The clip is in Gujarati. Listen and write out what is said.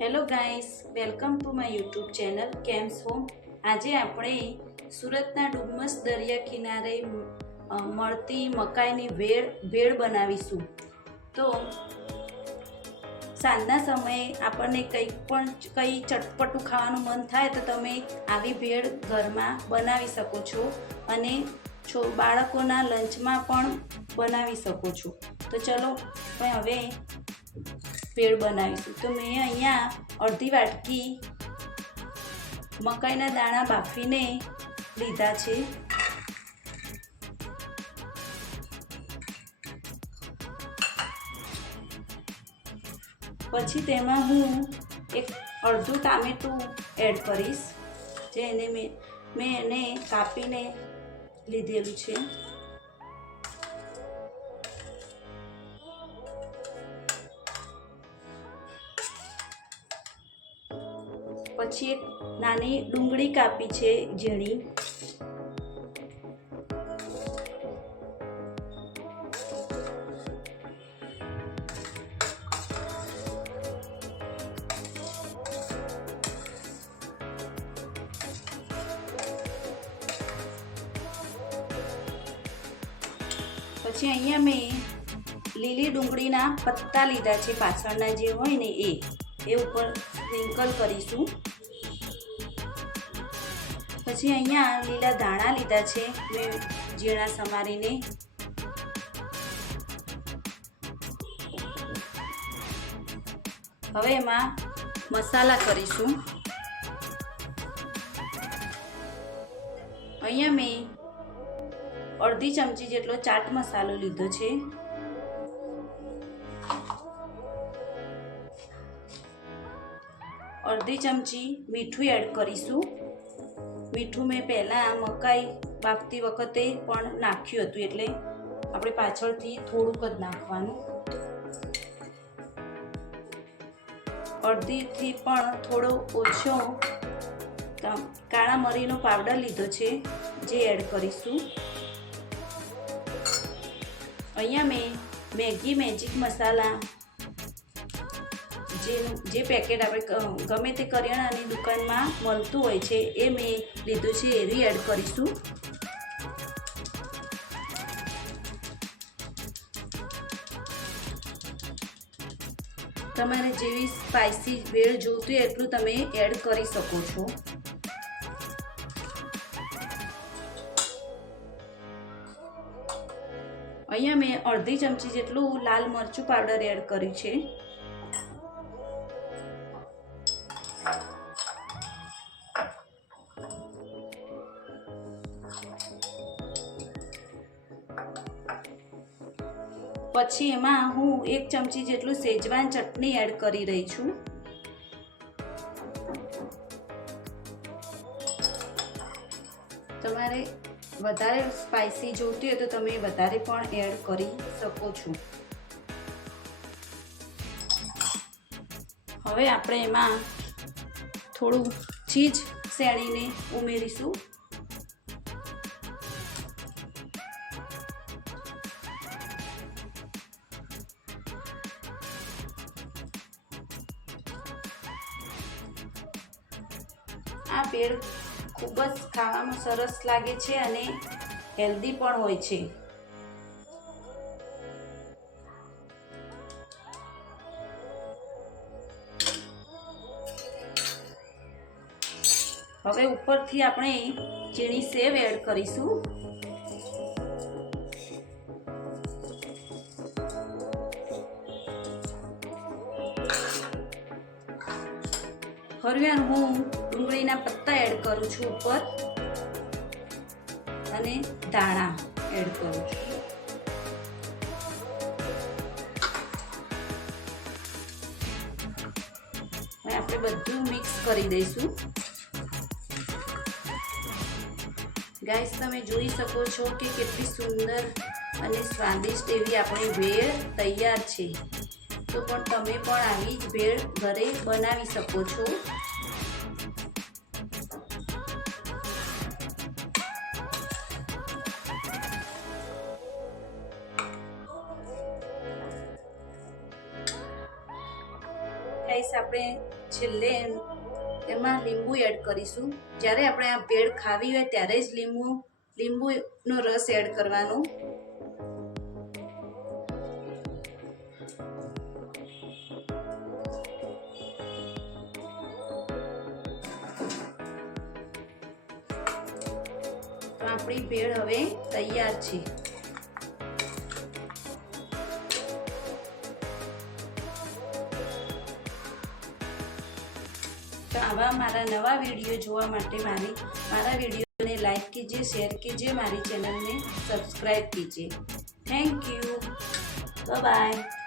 Hello guys, welcome to my YouTube channel CAMS home. આજે આપણે સુરતના ડુમસ દરિયા કિનારે મળતી મકાઈની ભેળ બનાવીશું. તો સાંજના સમયે આપણને કંઈ ચટપટું ખાવાનું મન થાય તો તમે આવી ભેળ ઘરમાં બનાવી શકો છો અને બાળકોના લંચમાં પણ બનાવી શકો છો. તો ચલો હવે ભેળ બનાવીશું. તો મેં અહીંયા અડધી વાટકી મકાઈના દાણા બાફીને લીધા છે. પછી તેમાં હું અડધું ટામેટું એડ કરીશ, જે મેં એને કાપીને લીધેલું છે. પછી એક નાની ડુંગળી કાપી છે ઝીણી. પછી અહીંયા મેં લીલી ડુંગળીના પત્તા લીધા છે, પાછળના જે હોય ને એ ઉપર સ્પ્રિંકલ કરીશું. પછી અહીંયા લીલા ધાણા લીધા છે મેં ઝીણા સમારીને. હવે એમાં મસાલા કરીશું. અહીંયા મેં અડધી ચમચી જેટલો ચાટ મસાલો લીધો છે. અડધી ચમચી મીઠું એડ કરીશું. મીઠું મેં પહેલાં મકાઈ બાફતી વખતે પણ નાખ્યું હતું, એટલે આપણે પાછળથી થોડુંક જ નાખવાનું. અડધીથી પણ થોડો ઓછો કાળા મરીનો પાવડર લીધો છે, જે એડ કરીશું. અહીંયા મેં મેગી મેજિક મસાલા, જે પેકેટ આપણે ગમે તે કરિયાણાની દુકાનમાં મળતું હોય છે, એ મેં લીધું છે, એ એડ કરીશું. તમારે જેવી સ્પાઇસી ભેળ જોઈતી હોય એટલું તમે એડ કરી શકો છો. અહીંયા મેં અડધી ચમચી જેટલું લાલ મરચું પાવડર એડ કર્યું છે. પછી એમાં હું 1 ચમચી જેટલું શેજવાન ચટણી એડ કરી રહી છું. તમારે વધારે સ્પાઇસી જોઈતી હોય તો તમે વધારે પણ એડ કરી શકો છો. હવે આપણે એમાં થોડું ચીઝ શેણીને ઉમેરીશું. આ ભેળ ખૂબ જ ખાવામાં સરસ લાગે છે અને હેલ્ધી પણ હોય છે. હવે ઉપરથી આપણે ઝીણી સેવ એડ કરીશું. હવે હું ડુંગળીના પત્તા એડ કરું છું ઉપર, અને ધાણા એડ કરું છું. હવે આપણે બધું મિક્સ કરી દઈશું. ગાઈસ, તમે જોઈ શકો છો કે કેટલી સુંદર અને સ્વાદિષ્ટ એવી આપણી ભેળ તૈયાર છે. તો પણ તમે પણ આવી જ ભેળ ઘરે બનાવી શકો છો. ગાઈસ, આપણે આપણે છેલ્લે એમાં લીંબુ એડ કરીશું. જ્યારે આપણે આ ભેળ ખાવી હોય ત્યારે જ લીંબુનો રસ એડ કરવાનો. તો આપણી ભેળ હવે તૈયાર છે. તો આવા મારા નવા વિડીયો જોવા માટે મારા વિડીયોને લાઈક कीजिए, शेयर कीजिए, हमारी चैनल में सब्सक्राइब कीजिए. Thank you. Bye bye.